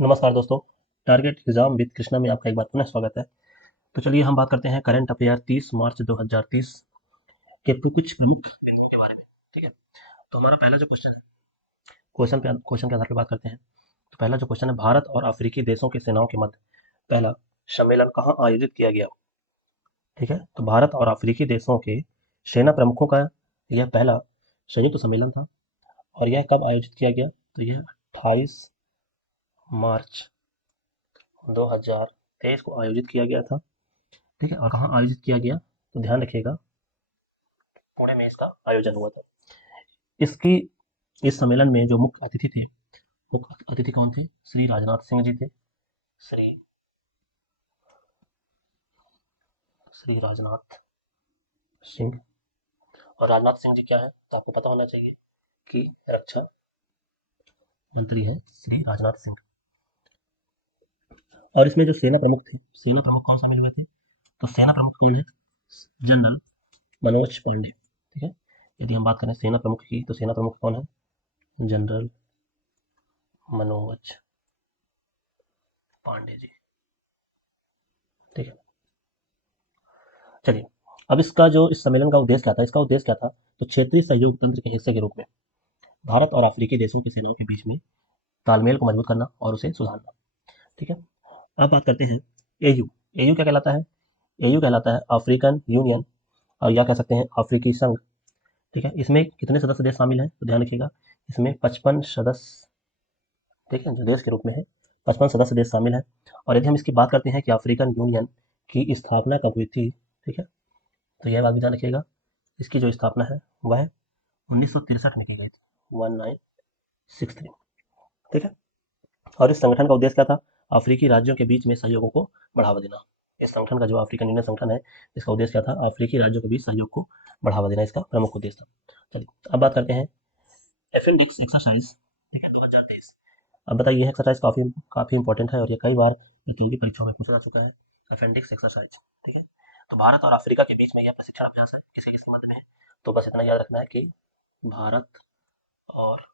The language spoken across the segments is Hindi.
नमस्कार दोस्तों। टारगेट एग्जाम विद कृष्णा में आपका एक बार पुनः स्वागत है। तो चलिए हम बात करते हैं करंट अफेयर 30 मार्च 2030 के कुछ प्रमुख बिंदुओं के बारे में। ठीक है, तो हमारा पहला जो क्वेश्चन है, क्वेश्चन के आधार पर बात करते हैं। तो पहला जो क्वेश्चन है, भारत और अफ्रीकी देशों की सेनाओं के मध्य पहला सम्मेलन कहाँ आयोजित किया गया? ठीक है, तो भारत और अफ्रीकी देशों के सेना प्रमुखों का यह पहला संयुक्त सम्मेलन था। और यह कब आयोजित किया गया? तो यह 28 मार्च 2023 को आयोजित किया गया था। ठीक है, और कहाँ आयोजित किया गया? तो ध्यान रखिएगा, पुणे में इसका आयोजन हुआ था। इसकी इस सम्मेलन में जो मुख्य अतिथि थे, मुख्य अतिथि कौन थे? श्री राजनाथ सिंह जी थे। श्री श्री राजनाथ सिंह। और राजनाथ सिंह जी क्या है? तो आपको पता होना चाहिए कि रक्षा मंत्री है श्री राजनाथ सिंह। और इसमें जो सेना प्रमुख थे, सेना प्रमुख कौन शामिल हुए थे? तो सेना प्रमुख कौन है? जनरल मनोज पांडे। ठीक है, यदि हम बात करें सेना प्रमुख की, तो सेना प्रमुख कौन है? जनरल मनोज पांडे जी। ठीक है, चलिए, अब इसका जो इस सम्मेलन का उद्देश्य क्या था? इसका उद्देश्य क्या था? तो क्षेत्रीय सहयोग तंत्र के हिस्से के रूप में भारत और अफ्रीकी देशों की सेनाओं के बीच में तालमेल को मजबूत करना और उसे सुधारना। ठीक है, अब बात करते हैं एयू। एयू क्या कहलाता है? एयू कहलाता है अफ्रीकन यूनियन, और या कह सकते हैं अफ्रीकी संघ। ठीक है, इसमें कितने सदस्य देश शामिल हैं? तो ध्यान रखिएगा, इसमें 55 सदस्य, ठीक है, जो देश के रूप में है, 55 सदस्य देश शामिल हैं। और यदि हम इसकी बात करते हैं कि अफ्रीकन यूनियन की स्थापना कब हुई थी, ठीक है, तो यह बात भी ध्यान रखिएगा, इसकी जो स्थापना है वह 1963 में की गई थी, 1963। ठीक है, और इस संगठन का उद्देश्य क्या था? अफ्रीकी राज्यों के बीच में सहयोगों को बढ़ावा देना। इस संगठन का, जो अफ्रीकन यूनियन संगठन है, इसका उद्देश्य क्या था? अफ्रीकी राज्यों के बीच सहयोग को बढ़ावा देना इसका प्रमुख उद्देश्य था। चलिए, अब बात करते हैं अपेंडिक्स एक्सरसाइज, ठीक है, 2023। अब बताइए, एक्सरसाइज काफी काफी इंपॉर्टेंट है और ये कई बार प्रतियोगी परीक्षाओं में पूछा जा चुका है। अपेंडिक्स एक्सरसाइज, ठीक है, तो भारत और अफ्रीका के बीच में यह प्रशिक्षण अभ्यास है, किसके संबंध में है? तो बस इतना याद रखना है कि भारत और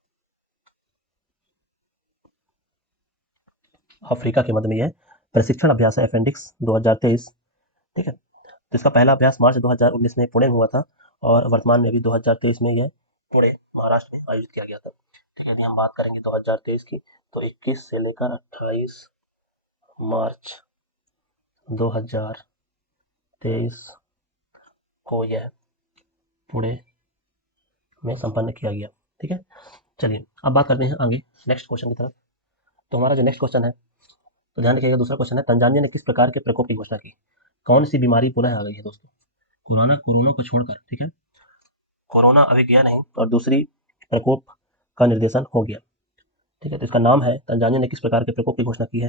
अफ्रीका के मध्य में यह प्रशिक्षण अभ्यास है, अपेंडिक्स 2023। ठीक है, तो इसका पहला अभ्यास मार्च 2019 में पुणे में हुआ था, और वर्तमान में अभी 2023 में यह पुणे महाराष्ट्र में आयोजित किया गया था। ठीक है, यदि हम बात करेंगे 2023 की, तो 21 से लेकर 28 मार्च 2023 को यह पुणे में संपन्न किया गया। ठीक है, चलिए अब बात करते हैं आगे नेक्स्ट क्वेश्चन की तरफ। तो हमारा जो नेक्स्ट क्वेश्चन है, तो ध्यान रखिएगा, दूसरा क्वेश्चन है, तंजानिया ने किस प्रकार के प्रकोप की घोषणा की? कौन सी बीमारी पुनः आ गई है दोस्तों? कोरोना को छोड़कर, ठीक है, कोरोना अभी गया नहीं, और दूसरी प्रकोप का निर्देशन हो गया। ठीक है, तो इसका नाम है, तंजानिया ने किस प्रकार के प्रकोप की घोषणा की है?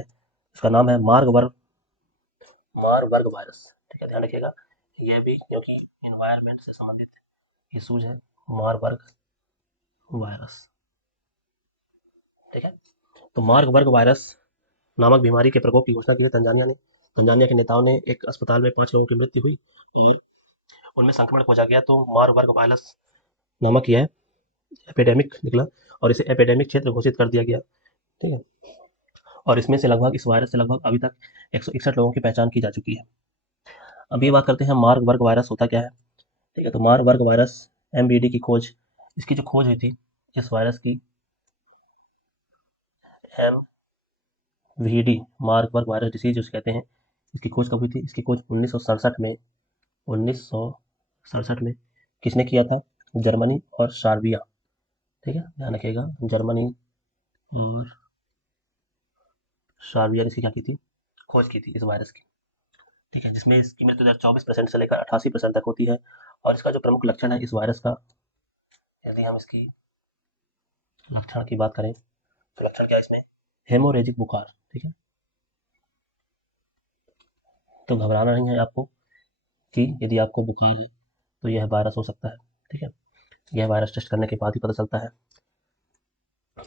इसका नाम है मारबर्ग वायरस। ठीक है, ध्यान रखिएगा, ये भी क्योंकि इन्वायरमेंट से संबंधित इशूज है, मारबर्ग वायरस। ठीक है, तो मार्बर्ग वायरस नामक बीमारी के प्रकोप की घोषणा की है तंजानिया ने। तंजानिया के नेताओं ने एक अस्पताल में 5 लोगों की मृत्यु हुई और उनमें संक्रमण पहुंचा गया, तो मारबर्ग वायरस नामक यह एपिडेमिक निकला, और इसे एपिडेमिक क्षेत्र घोषित कर दिया गया। ठीक है, और इसमें से लगभग, इस वायरस से लगभग अभी तक 161 लोगों की पहचान की जा चुकी है। अब ये बात करते हैं मार्बर्ग वायरस होता क्या है। ठीक है, तो मार्बर्ग वायरस, एमबीडी की खोज, इसकी जो खोज हुई थी इस वायरस की, एमवीडी, मार्बर्ग वायरस डिसीज जिसे कहते हैं, इसकी खोज कब हुई थी? इसकी खोज 1967 में, 1967 में किसने किया था? जर्मनी और सार्बिया। ठीक है, ध्यान रखिएगा, जर्मनी और सार्बिया ने इसकी क्या की थी? खोज की थी इस वायरस की। ठीक है, जिसमें इसकी मृत्यु दर 24% से लेकर 88% तक होती है। और इसका जो प्रमुख लक्षण है इस वायरस का, यदि हम इसकी लक्षण की बात करें, तो लक्षण क्या है इसमें? हेमोरेजिक बुखार। ठीक है, तो घबराना नहीं है आपको कि यदि आपको बुखार है तो यह वायरस हो सकता है। ठीक है, यह वायरस टेस्ट करने के बाद ही पता चलता है।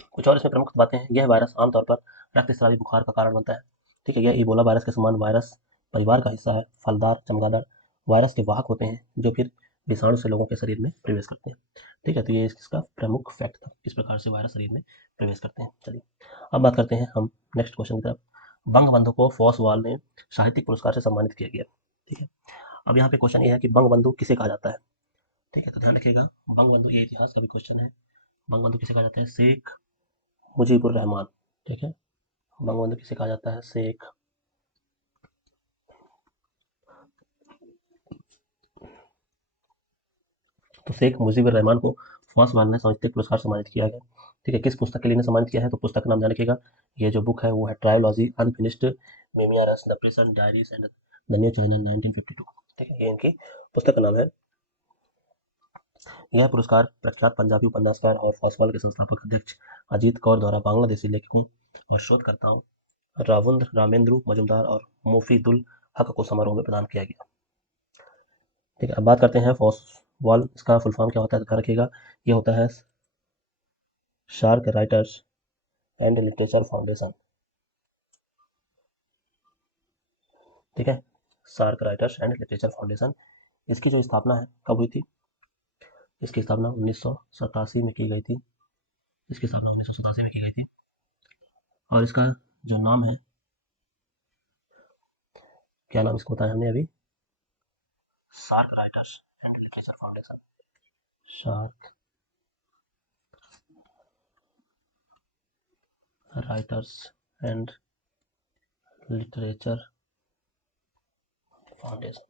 कुछ और इसमें प्रमुख बातें हैं, यह वायरस आमतौर पर रक्तस्रावी बुखार का कारण बनता है। ठीक है, यह इबोला वायरस के समान वायरस परिवार का हिस्सा है। फलदार चमगादड़ वायरस के वाहक होते हैं, जो फिर विषाणु से लोगों के शरीर में प्रवेश करते हैं। ठीक है, तो ये इसका प्रमुख फैक्ट था, किस प्रकार से वायरस शरीर में प्रवेश करते हैं। चलिए अब बात करते हैं हम नेक्स्ट क्वेश्चन की तरफ। बंगबंधु को फोसवाल ने साहित्यिक पुरस्कार से सम्मानित किया गया। ठीक है, अब यहाँ पे क्वेश्चन ये है कि बंगबंधु किसे कहा जाता है। ठीक है, तो ध्यान रखिएगा, बंगबंधु ये इतिहास का भी क्वेश्चन है। बंगबंधु किसे कहा जाता है? शेख मुजीबुर रहमान। ठीक है, बंगबंधु किसे कहा जाता है? शेख तो शेख मुजीबुर रहमान को फोसवाल ने साहित्यिक पुरस्कार से सम्मानित किया गया। ठीक है, किस पुस्तक के लिए सम्मानित किया है? तो पुस्तक का नाम ध्यान रखिएगा, ये जो बुक है वो है trilogy unfinished memoirs the present diaries and the new China 1952। ठीक है, ये इनकी पुस्तक का नाम है। यह पुरस्कार प्रख्यात पंजाबी उपन्यासकार और फोसवाल के संस्थापक अध्यक्ष अजीत कौर द्वारा बांग्लादेशी लेखकों और शोधकर्ताओं रावुंद्र रामेंद्र मजुमदार और मोफीदुल हक को समारोह में प्रदान किया गया। ठीक है, अब बात करते हैं फोसवाल, इसका फुल फॉर्म क्या होता है? ध्यान रखिएगा, ये होता है shark writers and literature foundation. ठीक है, shark writers and literature foundation. इसकी जो स्थापना है कब हुई थी? इसकी स्थापना 1987 में की गई थी। इसकी स्थापना 1987 में की गई थी और इसका जो नाम है, क्या नाम इसको बताया हमने अभी? Shark writers and literature foundation. Shark writers and literature foundation.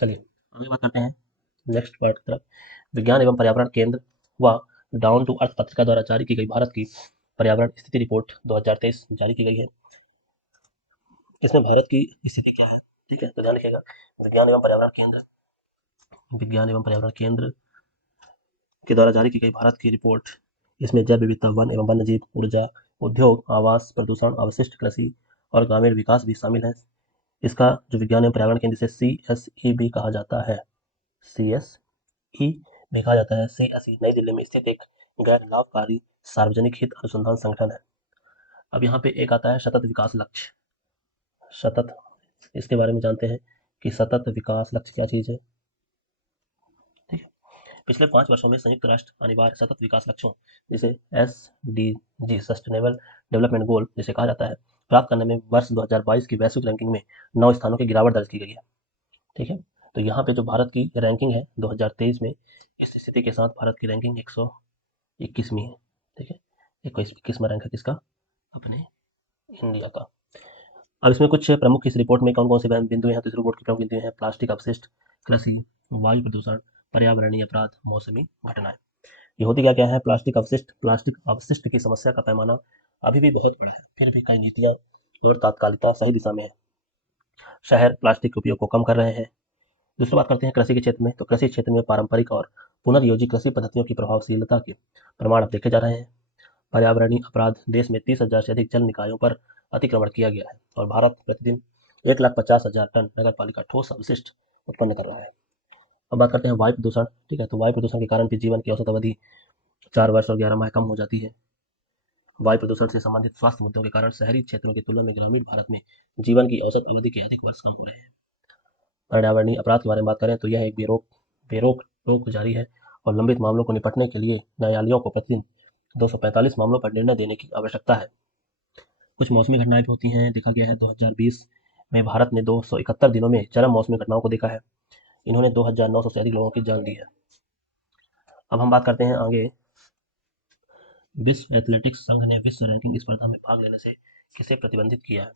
चलिए आगे बात करते हैं नेक्स्ट पार्ट की तरफ। विज्ञान एवं पर्यावरण केंद्र व डाउन टू अर्थ पत्रिका द्वारा जारी की गई भारत की पर्यावरण स्थिति रिपोर्ट 2023 जारी की गई है। इसमें भारत की स्थिति क्या है? ठीक है, तो ध्यान रखिएगा, विज्ञान एवं पर्यावरण केंद्र, विज्ञान एवं पर्यावरण केंद्र के द्वारा जारी की गई भारत की रिपोर्ट, इसमें जैव विविधता, वन एवं वन्यजीव, ऊर्जा, उद्योग, आवास, प्रदूषण, अवशिष्ट कृषि और ग्रामीण विकास भी शामिल है। इसका जो विज्ञान एवं पर्यावरण केंद्र से CSE भी कहा जाता है। CSE भी कहा जाता है। CSE नई दिल्ली में स्थित एक गैर लाभकारी सार्वजनिक हित अनुसंधान संगठन है। अब यहाँ पे एक आता है सतत विकास लक्ष्य। सतत, इसके बारे में जानते हैं कि सतत विकास लक्ष्य क्या चीज है। ठीक है, पिछले 5 वर्षों में संयुक्त राष्ट्र अनिवार्य सतत विकास लक्ष्यों, जिसे SDG सस्टेनेबल डेवलपमेंट गोल जिसे कहा जाता है, प्राप्त करने में वर्ष 2022 की वैश्विक रैंकिंग में 9 स्थानों की गिरावट दर्ज की गई है। ठीक है, तो यहाँ पे जो भारत की रैंकिंग है 2023 में, इस स्थिति के साथ भारत की रैंकिंग 121वीं है। ठीक है, 21वां रैंक है किसका? अपने इंडिया का। अब इसमें कुछ प्रमुख, इस रिपोर्ट में कौन कौन से बिंदु हैं? तो इस रिपोर्ट के प्रमुख बिंदु हैं प्लास्टिक अपशिष्ट, कृषि, वायु प्रदूषण, पर्यावरणीय अपराध, मौसमी घटनाएं। ये होती क्या क्या है? प्लास्टिक अवशिष्ट। प्लास्टिक अवशिष्ट की समस्या का पैमाना अभी भी बहुत बड़ा है, फिर भी कई नीतियां और तात्कालिकता सही दिशा में है। शहर प्लास्टिक के उपयोग को कम कर रहे हैं। दूसरी बात करते हैं कृषि के क्षेत्र में, तो कृषि क्षेत्र में पारंपरिक और पुनर्योजी कृषि पद्धतियों की प्रभावशीलता के प्रमाण अब देखे जा रहे हैं। पर्यावरणीय अपराध, देश में 30,000 से अधिक जल निकायों पर अतिक्रमण किया गया है और भारत प्रतिदिन 1,50,000 टन नगर पालिका ठोस अवशिष्ट उत्पन्न कर रहा है। अब बात करते हैं वायु प्रदूषण। ठीक है, तो वायु प्रदूषण के कारण भी जीवन की औसत अवधि 4 वर्ष और 11 माह कम हो जाती है। वायु प्रदूषण से संबंधित स्वास्थ्य मुद्दों के कारण शहरी क्षेत्रों की तुलना में ग्रामीण भारत में जीवन की औसत अवधि के अधिक वर्ष कम हो रहे हैं। पर्यावरणीय अपराध के बारे में बात करें तो यह एक बेरोक टोक जारी है और लंबित मामलों को निपटने के लिए न्यायालयों को प्रतिदिन 245 मामलों पर निर्णय देने की आवश्यकता है। कुछ मौसमी घटनाएं भी होती हैं। देखा गया है 2020 में भारत ने 271 दिनों में चरम मौसमी घटनाओं को देखा है। इन्होंने 2,900 से अधिक लोगों की जान ली है। अब हम बात करते हैं आगे, विश्व एथलेटिक्स संघ ने विश्व रैंकिंग स्पर्धा में भाग लेने से किसे प्रतिबंधित किया है?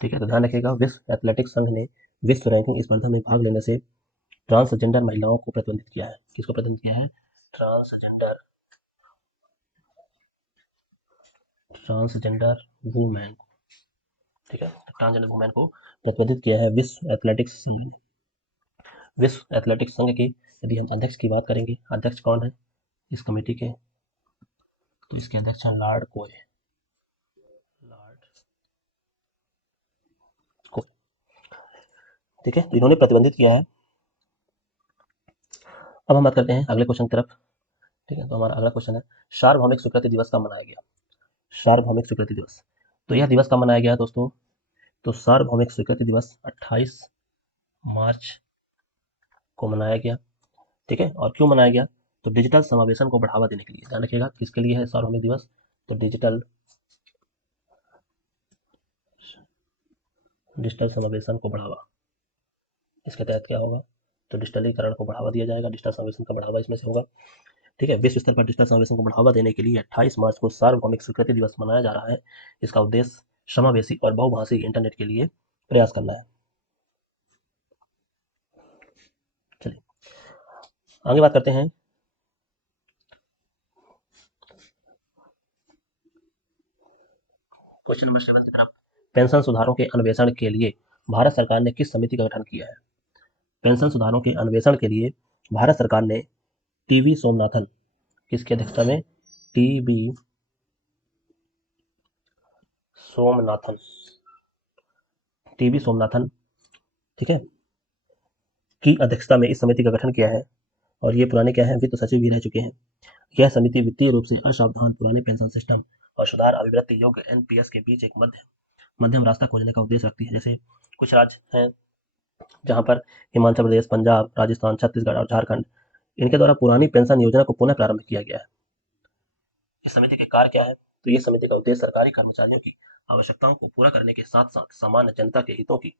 ठीक है, तो ध्यान रखिएगा, विश्व एथलेटिक्स संघ ने विश्व रैंकिंग स्पर्धा में भाग लेने से ट्रांसजेंडर महिलाओं को प्रतिबंधित किया है। किसको प्रतिबंधित किया है? Transgender women. ठीक है, ट्रांसजेंडर वुमेन को प्रतिबंधित किया है विश्व एथलेटिक्स संघ ने। विश्व एथलेटिक्स संघ के यदि हम अध्यक्ष की बात करेंगे, अध्यक्ष कौन है इस कमेटी के? तो इसके अध्यक्ष हैं लॉर्ड कोय। लॉर्ड कोय। ठीक है, तो इन्होंने प्रतिबंधित किया है। अब हम बात करते हैं अगले क्वेश्चन की तरफ। ठीक है, तो हमारा अगला क्वेश्चन है, सार्वभौमिक स्वीकृति दिवस कब मनाया गया? सार्वभौमिक स्वीकृति दिवस, तो यह दिवस कब मनाया गया दोस्तों? तो सार्वभौमिक स्वीकृति दिवस 28 मार्च को मनाया गया। ठीक है, और क्यों मनाया गया? तो डिजिटल समावेशन को बढ़ावा देने के लिए, ध्यान रखिएगा किसके लिए है सार्वभौमिक दिवस, तो डिजिटल समावेशन को बढ़ावा, इसके तहत क्या होगा, तो डिजिटलीकरण को बढ़ावा दिया जाएगा, डिजिटल समावेशन का बढ़ावा इसमें से होगा। ठीक है, विश्व स्तर पर डिजिटल समावेशन को बढ़ावा देने के लिए 28 मार्च को सार्वभौमिक स्वीकृति दिवस मनाया जा रहा है। इसका उद्देश्य समावेशी और बहुभाषी इंटरनेट के लिए प्रयास करना है। चलिए आगे बात करते हैं। क्वेश्चन नंबर 7 की तरफ, पेंशन सुधारों के अन्वेषण के लिए भारत सरकार ने किस समिति का गठन किया है। पेंशन सुधारों के अन्वेषण के लिए भारत सरकार ने टीवी सोमनाथन, किसकी अध्यक्षता में, टीबी सोमनाथन, टीबी सोमनाथन, ठीक है, की अध्यक्षता में इस समिति का गठन किया है। और ये पुराने क्या है, वित्त सचिव भी रह चुके हैं। यह समिति वित्तीय रूप से असावधान पुराने पेंशन सिस्टम और सुधार अभिवृत्ति योग्य एनपीएस के बीच एक मध्यम रास्ता खोजने का उद्देश्य रखती है। जैसे कुछ राज्य हैं जहां पर हिमाचल प्रदेश, पंजाब, राजस्थान, छत्तीसगढ़ और झारखंड, इनके द्वारा पुरानी पेंशन योजना को पुनः प्रारंभ किया गया है। इस समिति के कार्य क्या है, तो ये समिति का उद्देश्य सरकारी कर्मचारियों की आवश्यकताओं को पूरा करने के साथ साथ सामान्य जनता के हितों की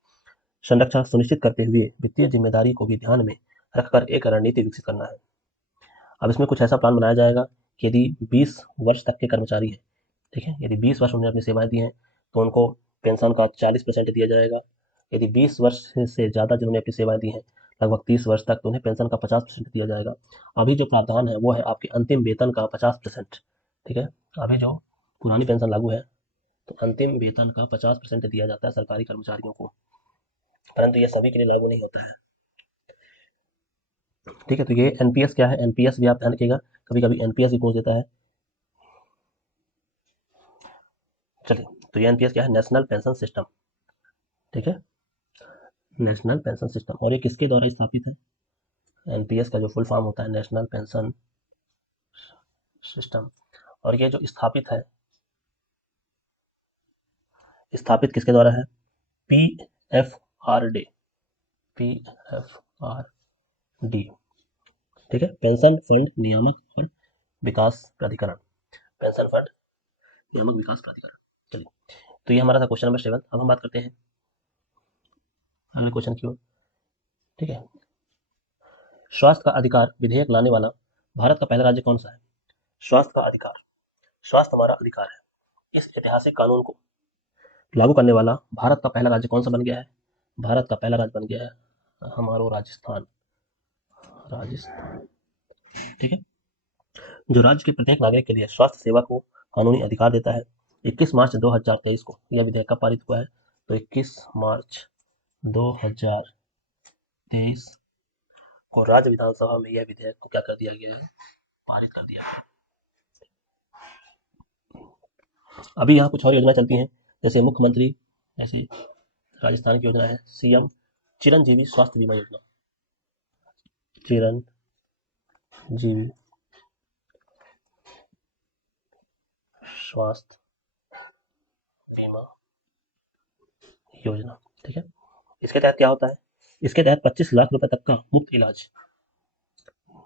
संरक्षा सुनिश्चित करते हुए वित्तीय जिम्मेदारी को भी ध्यान में रखकर एक रणनीति विकसित करना है। अब इसमें कुछ ऐसा प्लान बनाया जाएगा कि यदि 20 वर्ष तक के कर्मचारी हैं, ठीक है, यदि 20 वर्ष उन्होंने अपनी सेवाएं दी हैं तो उनको पेंशन का 40% दिया जाएगा। यदि 20 वर्ष से ज़्यादा जिन्होंने अपनी सेवाएं दी हैं, लगभग 30 वर्ष तक, तो उन्हें पेंशन का 50% दिया जाएगा। अभी जो प्रावधान है वो है आपके अंतिम वेतन का 50%, ठीक है। अभी जो पुरानी पेंशन लागू है तो अंतिम वेतन का 50% दिया जाता है सरकारी कर्मचारियों को, परंतु ये सभी के लिए लागू नहीं होता है। ठीक है, तो ये एनपीएस क्या है, एनपीएस भी आप ध्यान रखिएगा, कभी कभी एनपीएस भी पूछ देता है। चलिए, तो ये एनपीएस क्या है, नेशनल पेंशन सिस्टम, ठीक है, नेशनल पेंशन सिस्टम। और ये किसके द्वारा स्थापित है, एनपीएस का जो फुल फॉर्म होता है नेशनल पेंशन सिस्टम। और ये जो स्थापित किसके द्वारा है, पीएफआरडी, पीएफआरडी, ठीक है, पेंशन फंड नियामक और विकास प्राधिकरण, पेंशन फंड नियामक विकास प्राधिकरण। चलिए, तो ये हमारा था क्वेश्चन नंबर 7। अब हम बात करते हैं अगले क्वेश्चन की ओर। ठीक है, स्वास्थ्य का अधिकार विधेयक लाने वाला भारत का पहला राज्य कौन सा है। स्वास्थ्य का अधिकार, स्वास्थ्य हमारा अधिकार है, इस ऐतिहासिक कानून को लागू करने वाला भारत का पहला राज्य कौन सा बन गया है, भारत का पहला राज्य बन गया है हमारा राजस्थान, राजस्थान, ठीक है, जो राज्य के प्रत्येक नागरिक के लिए स्वास्थ्य सेवा को कानूनी अधिकार देता है। 21 मार्च 2023 को यह विधेयक कब पारित हुआ है, तो 21 मार्च 2023 को राज्य विधानसभा में यह विधेयक को क्या कर दिया गया है, पारित कर दिया गया। अभी यहाँ कुछ और योजना चलती हैं, जैसे मुख्यमंत्री, ऐसी राजस्थान की योजना है सीएम चिरंजीवी स्वास्थ्य बीमा योजना, चिरंजीवी स्वास्थ्य बीमा योजना, ठीक है। इसके तहत क्या होता है, इसके तहत 25 लाख रुपए तक का मुफ्त इलाज,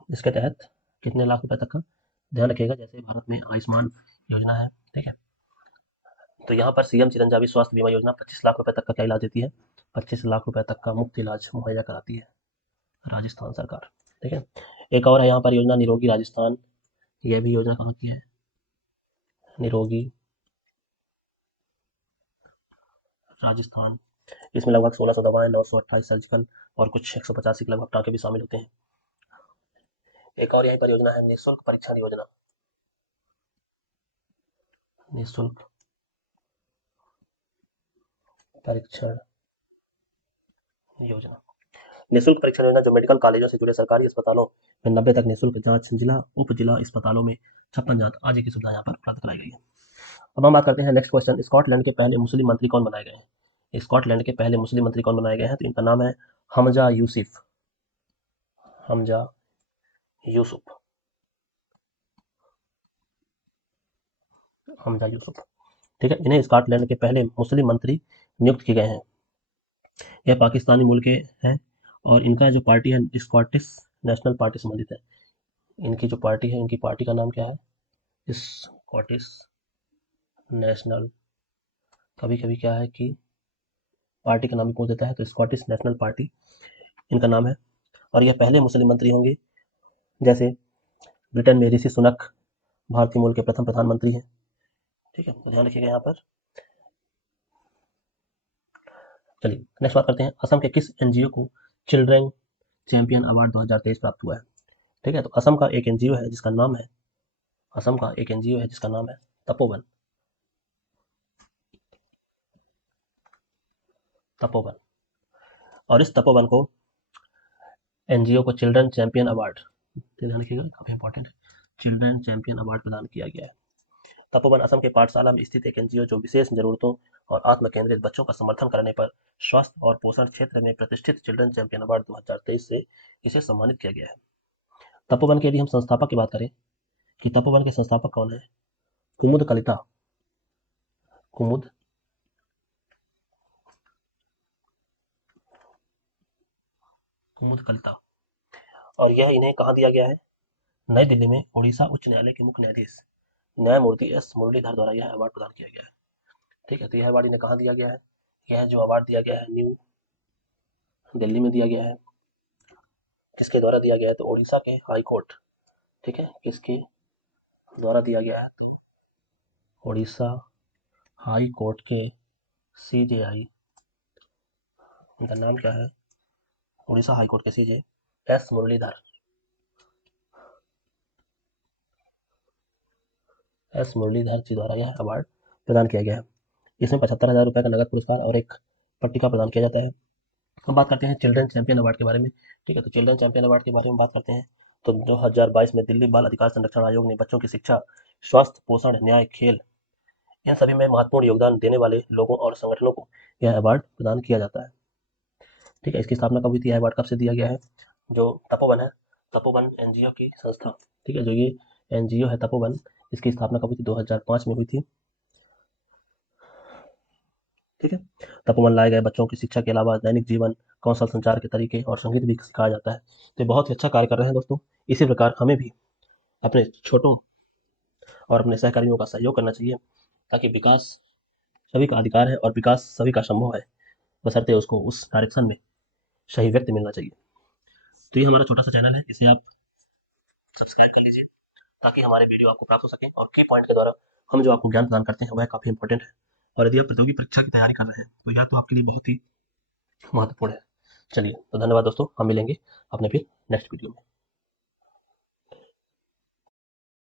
इसके तहत कितने लाख रुपए तक का, ध्यान रखिएगा, जैसे भारत में आयुष्मान योजना है, ठीक है, तो यहाँ पर सीएम चिरंजीवी स्वास्थ्य बीमा योजना 25 लाख रुपए तक का क्या इलाज देती है, 25 लाख रुपए तक का मुफ्त इलाज मुहैया कराती है राजस्थान सरकार, ठीक है। एक और है यहाँ पर योजना निरोगी राजस्थान, यह भी योजना कहाँ की है, निरोगी राजस्थान। इसमें लगभग 1600 दवाएं, 928 सर्जिकल और कुछ 185 लगभग टाँके भी शामिल होते हैं। एक और यही परियोजना है निःशुल्क परीक्षण योजना, निःशुल्क परीक्षण योजना, निःशुल्क परीक्षण योजना जो मेडिकल कॉलेजों से जुड़े सरकारी अस्पतालों में 90 तक निःशुल्क जांच, जिला उप जिला अस्पतालों में 56 जांच आदि की सुविधा यहाँ पर उपलब्ध कराई गई है। अब हम बात करते हैं नेक्स्ट क्वेश्चन, स्कॉटलैंड के पहले मुस्लिम मंत्री कौन बनाए गए हैं, स्कॉटलैंड के पहले मुस्लिम मंत्री कौन बनाए गए हैं, तो इनका नाम है हमजा यूसुफ, हमजा यूसुफ, हमजा यूसुफ, ठीक है। इन्हें स्कॉटलैंड के पहले मुस्लिम मंत्री नियुक्त किए गए हैं। यह पाकिस्तानी मूल के हैं और इनका जो पार्टी है स्कॉटिश नेशनल पार्टी संबंधित है, इनकी जो पार्टी है, इनकी पार्टी का नाम क्या है? Scottish national. कभी कभी क्या है कि पार्टी का नाम भी पूछ देता है, तो स्कॉटिश नेशनल पार्टी इनका नाम है। और यह पहले मुस्लिम मंत्री होंगे। जैसे ब्रिटेन में ऋषि सुनक भारतीय मूल के प्रथम प्रधानमंत्री हैं। ठीक है, तो ध्यान रखिएगा यहाँ पर। चलिए नेक्स्ट बात करते हैं, असम के किस एनजीओ को चिल्ड्रन चैंपियन अवार्ड 2023 प्राप्त हुआ है? ठीक है, तो असम का एक एनजीओ है जिसका नाम है, असम का एक एनजीओ है जिसका नाम है तपोवन। तपोवन। और इस तपोवन को, एनजीओ को चिल्ड्रन चैंपियन अवार्ड, ध्यान रखिएगा काफी इंपॉर्टेंट है, चिल्ड्रन चैंपियन अवार्ड प्रदान किया गया है। तपोवन असम के पाठशाला में स्थित एक एनजीओ जो विशेष जरूरतों और आत्म केंद्रित बच्चों का समर्थन करने पर स्वास्थ्य और पोषण क्षेत्र में प्रतिष्ठित चिल्ड्रन चैंपियन अवार्ड 2023 से इसे सम्मानित किया गया है। तपोवन के यदि हम संस्थापक की बात करें कि तपोवन के संस्थापक कौन है? कुमुद कलिता। कुमुद कुमुद कलिता। और यह इन्हें कहाँ दिया गया है? नई दिल्ली में उड़ीसा उच्च न्यायालय के मुख्य न्यायाधीश न्यायमूर्ति एस मुरलीधर द्वारा यह अवार्ड प्रदान किया गया है। ठीक है, तो यह अवार्ड इन्हें कहाँ दिया गया है? यह जो अवार्ड दिया गया है न्यू दिल्ली में दिया गया है। किसके द्वारा दिया गया है? तो उड़ीसा के हाई कोर्ट। ठीक है, किसके द्वारा दिया गया है? तो उड़ीसा हाई कोर्ट के सीजेआई, उनका नाम क्या है? उड़ीसा हाई कोर्ट के सीजे एस मुरलीधर, एस मुरलीधर जी द्वारा यह अवार्ड प्रदान किया गया है। इसमें 75,000 रुपये का नगद पुरस्कार और एक पट्टिका प्रदान किया जाता है। हम बात करते हैं चिल्ड्रन चैंपियन अवार्ड के बारे में। ठीक है, तो चिल्ड्रन चैंपियन अवार्ड के बारे में बात करते हैं। तो 2022 में दिल्ली बाल अधिकार संरक्षण आयोग ने बच्चों की शिक्षा, स्वास्थ्य, पोषण, न्याय, खेल, इन सभी में महत्वपूर्ण योगदान देने वाले लोगों और संगठनों को यह अवार्ड प्रदान किया जाता है। ठीक है, इसकी स्थापना कब हुई थी? यह अवार्ड कब से दिया गया है? जो तपोवन है, तपोवन एनजीओ की संस्था, ठीक है, जो ये एनजीओ है तपोवन, इसकी स्थापना कब हुई थी? 2005 में हुई थी। ठीक है, तपोवन लाए गए बच्चों की शिक्षा के अलावा दैनिक जीवन, कौशल संचार के तरीके और संगीत भी सिखाया जाता है। तो बहुत ही अच्छा कार्य कर रहे हैं दोस्तों। इसी प्रकार हमें भी अपने छोटों और अपने सहकर्मियों का सहयोग करना चाहिए, ताकि विकास सभी का अधिकार है और विकास सभी का संभव है, बशर्ते उसको उस डायरेक्शन में सही व्यक्ति मिलना चाहिए। तो ये हमारा छोटा सा चैनल है, इसे आप सब्सक्राइब कर लीजिए, ताकि हमारे वीडियो आपको प्राप्त हो सके और की पॉइंट के द्वारा हम जो आपको ज्ञान प्रदान करते हैं वह काफ़ी इंपॉर्टेंट है। और यदि आप प्रतियोगी परीक्षा की तैयारी कर रहे हैं तो यह तो आपके लिए बहुत ही महत्वपूर्ण है। चलिए, तो धन्यवाद दोस्तों, हम मिलेंगे अपने फिर नेक्स्ट वीडियो में।